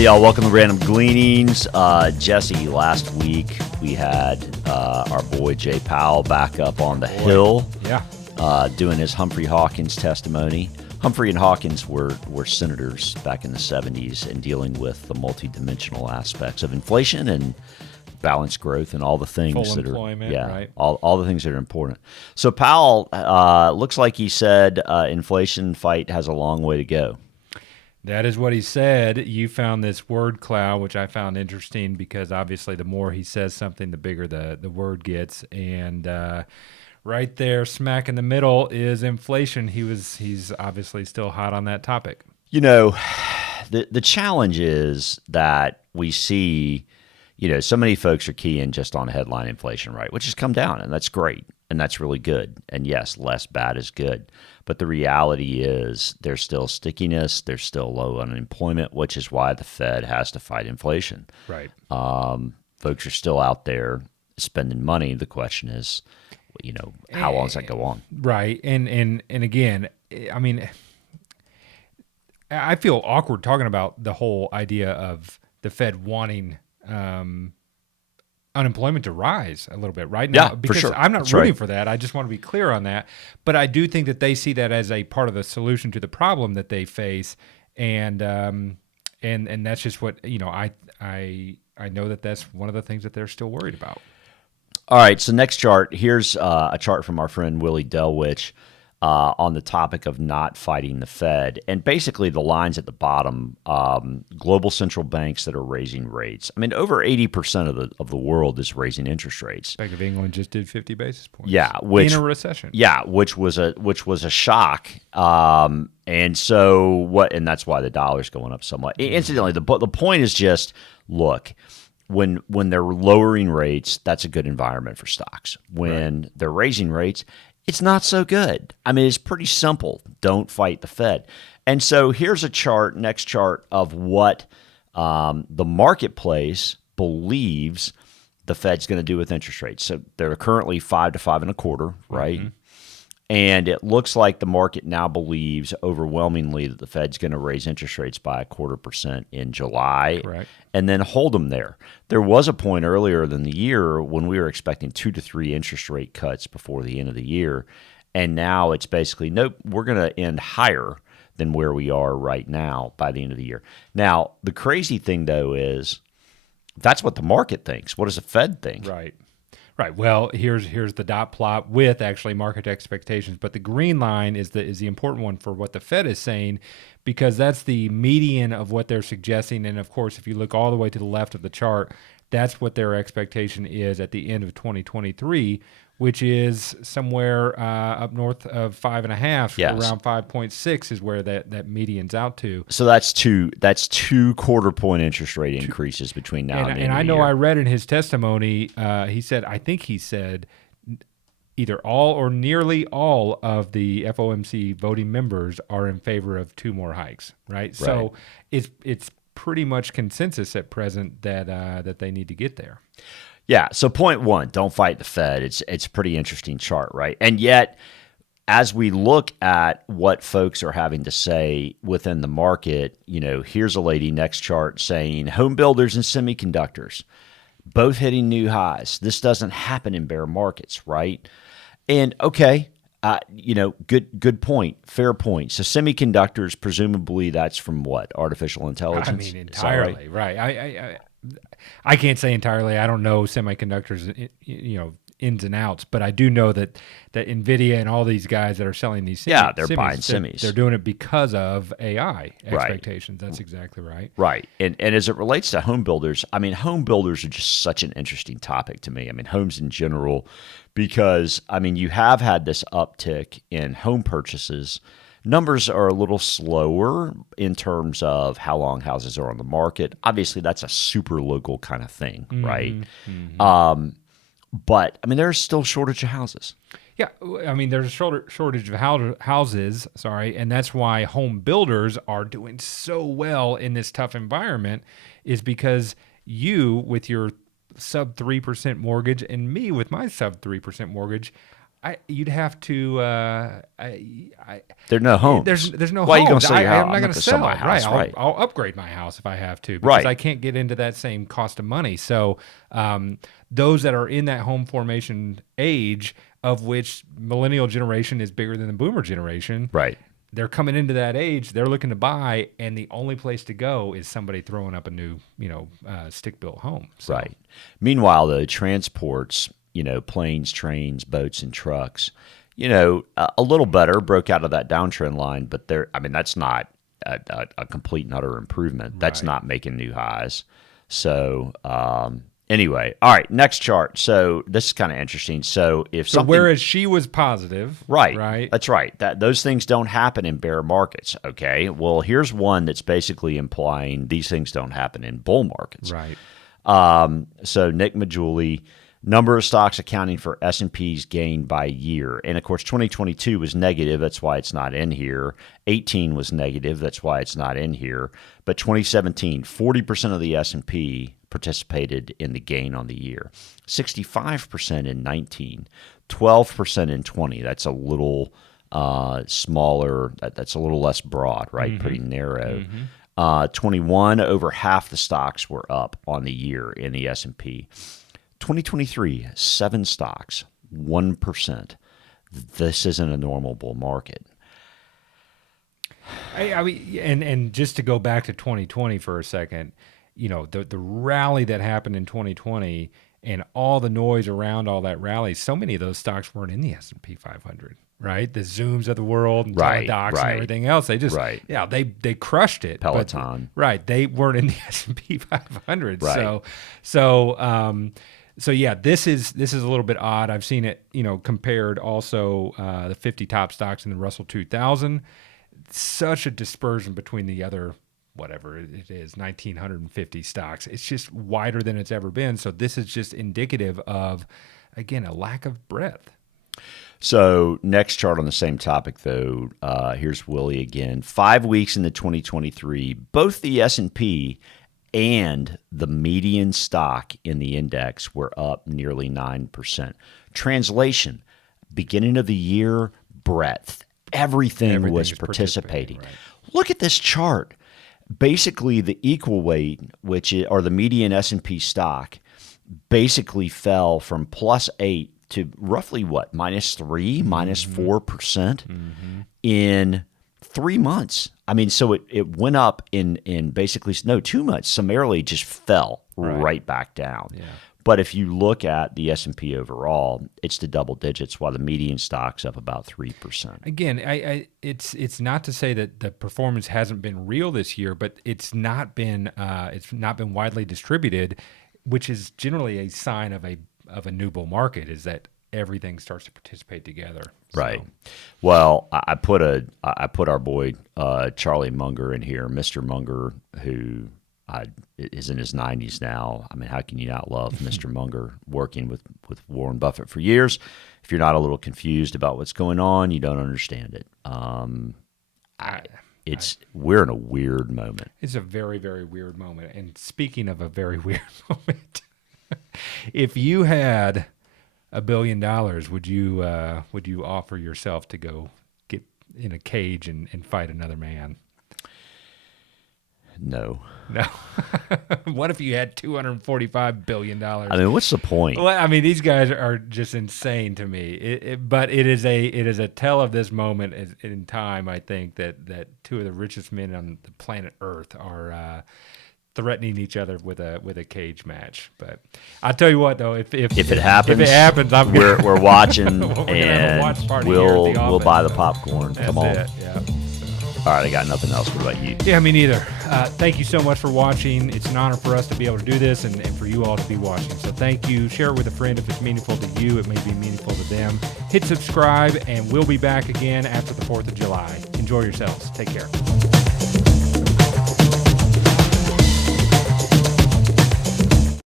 Hey, y'all, welcome to Random Gleanings. Jesse, last week we had our boy Jay Powell back up on the Hill, doing his Humphrey Hawkins testimony. Humphrey and Hawkins were senators back in the 70s and dealing with the multidimensional aspects of inflation and balanced growth and all the things Full that employment, are, right? all the things that are important. So Powell, looks like he said inflation fight has a long way to go. That is what he said. You found this word cloud, which I found interesting because obviously the more he says something, the bigger the word gets. And right there, smack in the middle, is inflation. He's obviously still hot on that topic. You know, the challenge is that we see, so many folks are keying just on headline inflation, right? Which has come down, and that's great, and that's really good. And yes, less bad is good. But the reality is there's still stickiness, there's still low unemployment, which is why the Fed has to fight inflation. Right. Folks are still out there spending money. The question is, how long does that go on? Right. And again, I mean, I feel awkward talking about the whole idea of the Fed wanting unemployment to rise a little bit right now, Yeah, because for sure. I'm not That's rooting right. for that. I just want to be clear on that. But I do think that they see that as a part of the solution to the problem that they face, and that's just what I know that's one of the things that they're still worried about. All right, so next chart. Here's a chart from our friend Willie Delwich on the topic of not fighting the Fed. And basically the lines at the bottom, global central banks that are raising rates. I mean, over 80% of the world is raising interest rates. Bank of England just did 50 basis points. Yeah, in a recession. Yeah, which was a shock. And so what? And that's why the dollar's going up so much. Incidentally, the point is just look. When they're lowering rates, that's a good environment for stocks. When they're raising rates, it's not so good. I mean, it's pretty simple. Don't fight the Fed. And so here's a chart, next chart, of what the marketplace believes the Fed's going to do with interest rates. So they're currently 5 to 5.25, right? Mm-hmm. And it looks like the market now believes overwhelmingly that the Fed's going to raise interest rates by 0.25% in July. Correct. And then hold them there. There was a point earlier than the year when we were expecting 2 to 3 interest rate cuts before the end of the year. And now it's basically, nope, we're going to end higher than where we are right now by the end of the year. Now, the crazy thing, though, is that's what the market thinks. What does the Fed think? Right. Right. Well, here's the dot plot with actually market expectations, but the green line is the important one for what the Fed is saying, because that's the median of what they're suggesting. And of course, if you look all the way to the left of the chart, that's what their expectation is at the end of 2023, which is somewhere up north of 5.5, yes. Around 5.6 is where that median's out to. So that's two quarter-point interest rate increases between now and the end of the year. And I know I read in his testimony, he said either all or nearly all of the FOMC voting members are in favor of 2 more hikes, right? So it's pretty much consensus at present that they need to get there. Yeah, so point one, don't fight the Fed. It's a pretty interesting chart, right? And yet, as we look at what folks are having to say within the market, here's a lady, next chart, saying home builders and semiconductors, both hitting new highs. This doesn't happen in bear markets, right? And okay, good point, fair point. So semiconductors, presumably that's from what? Artificial intelligence? I mean, entirely, right. I can't say entirely. I don't know semiconductors, ins and outs, but I do know that NVIDIA and all these guys that are selling these they're buying semis. They're doing it because of AI expectations. Right. That's exactly right. Right. And as it relates to home builders, I mean, home builders are just such an interesting topic to me. I mean, homes in general, because, I mean, you have had this uptick in home purchases. Numbers are a little slower in terms of how long houses are on the market. Obviously, that's a super local kind of thing, right? Mm-hmm. But, I mean, there's still a shortage of houses. Yeah, I mean, there's a shortage of houses, and that's why home builders are doing so well in this tough environment, is because you, with your sub 3% mortgage, and me with my sub 3% mortgage, You'd have to. There's no homes. There's no. Why homes. are you going to sell your house? I'm not going to sell my house. Right. I'll upgrade my house if I have to, because I can't get into that same cost of money. So those that are in that home formation age, of which millennial generation is bigger than the boomer generation, right? They're coming into that age. They're looking to buy, and the only place to go is somebody throwing up a new, stick-built home. So. Right. Meanwhile, though, transports, planes, trains, boats, and trucks, a little better, broke out of that downtrend line, but that's not a complete and utter improvement. That's not making new highs. So, anyway, all right, next chart. So this is kind of interesting. So whereas she was positive, right, that's right. Those things don't happen in bear markets. Okay, well, here's one that's basically implying these things don't happen in bull markets. Right. So Nick Majuli, number of stocks accounting for S&P's gain by year, and of course 2022 was negative. That's why it's not in here. 18 was negative. That's why it's not in here. But 2017, 40% of the S&P participated in the gain on the year. 65% in 19, 12% in 20. That's a little smaller. That's a little less broad, right? Mm-hmm. Pretty narrow. Mm-hmm. 21, over half the stocks were up on the year in the S&P. 2023, 7 stocks, 1%. This isn't a normal bull market. I mean, and just to go back to 2020 for a second, the rally that happened in 2020 and all the noise around all that rally, so many of those stocks weren't in the S&P 500, right? The Zooms of the world, and Teladocs and everything else, they just, they crushed it. Peloton. But, they weren't in the S&P 500. Right. So yeah, this is a little bit odd. I've seen it, compared also the 50 top stocks in the Russell 2000. Such a dispersion between the other, whatever it is, 1,950 stocks. It's just wider than it's ever been. So this is just indicative of, again, a lack of breadth. So next chart on the same topic, though, here's Willie again. 5 weeks into 2023, both the S&P and the median stock in the index were up nearly 9%. Translation, beginning of the year, breadth. Everything was participating. Right. Look at this chart. Basically, the equal weight, or the median S&P stock, basically fell from +8 to roughly -3, -4% in 3 months. I mean, so it went up in basically 2 months. Summarily, just fell right back down. Yeah. But if you look at the S&P overall, it's the double digits, while the median stock's up about 3%. Again, it's not to say that the performance hasn't been real this year, but it's not been widely distributed, which is generally a sign of a new bull market, is that everything starts to participate together. Right. Well, I put our boy Charlie Munger in here, Mr. Munger, who is in his 90s now. I mean, how can you not love Mr. Munger, working with Warren Buffett for years? If you're not a little confused about what's going on, you don't understand it. We're in a weird moment. It's a very, very weird moment. And speaking of a very weird moment, if you had $1 billion, would you offer yourself to go get in a cage and fight another man? No. What if you had $245 billion? I mean, what's the point? Well, I mean, these guys are just insane to me. But it is a tell of this moment in time. I think that two of the richest men on the planet Earth are threatening each other with a cage match. But I'll tell you what, though, if it happens, we're watching and we'll buy the popcorn. Come on. Yeah. All right, I got nothing else. What about you? Yeah, me neither. Thank you so much for watching. It's an honor for us to be able to do this and for you all to be watching. So thank you. Share it with a friend if it's meaningful to you. It may be meaningful to them. Hit subscribe, and we'll be back again after the 4th of July. Enjoy yourselves. Take care.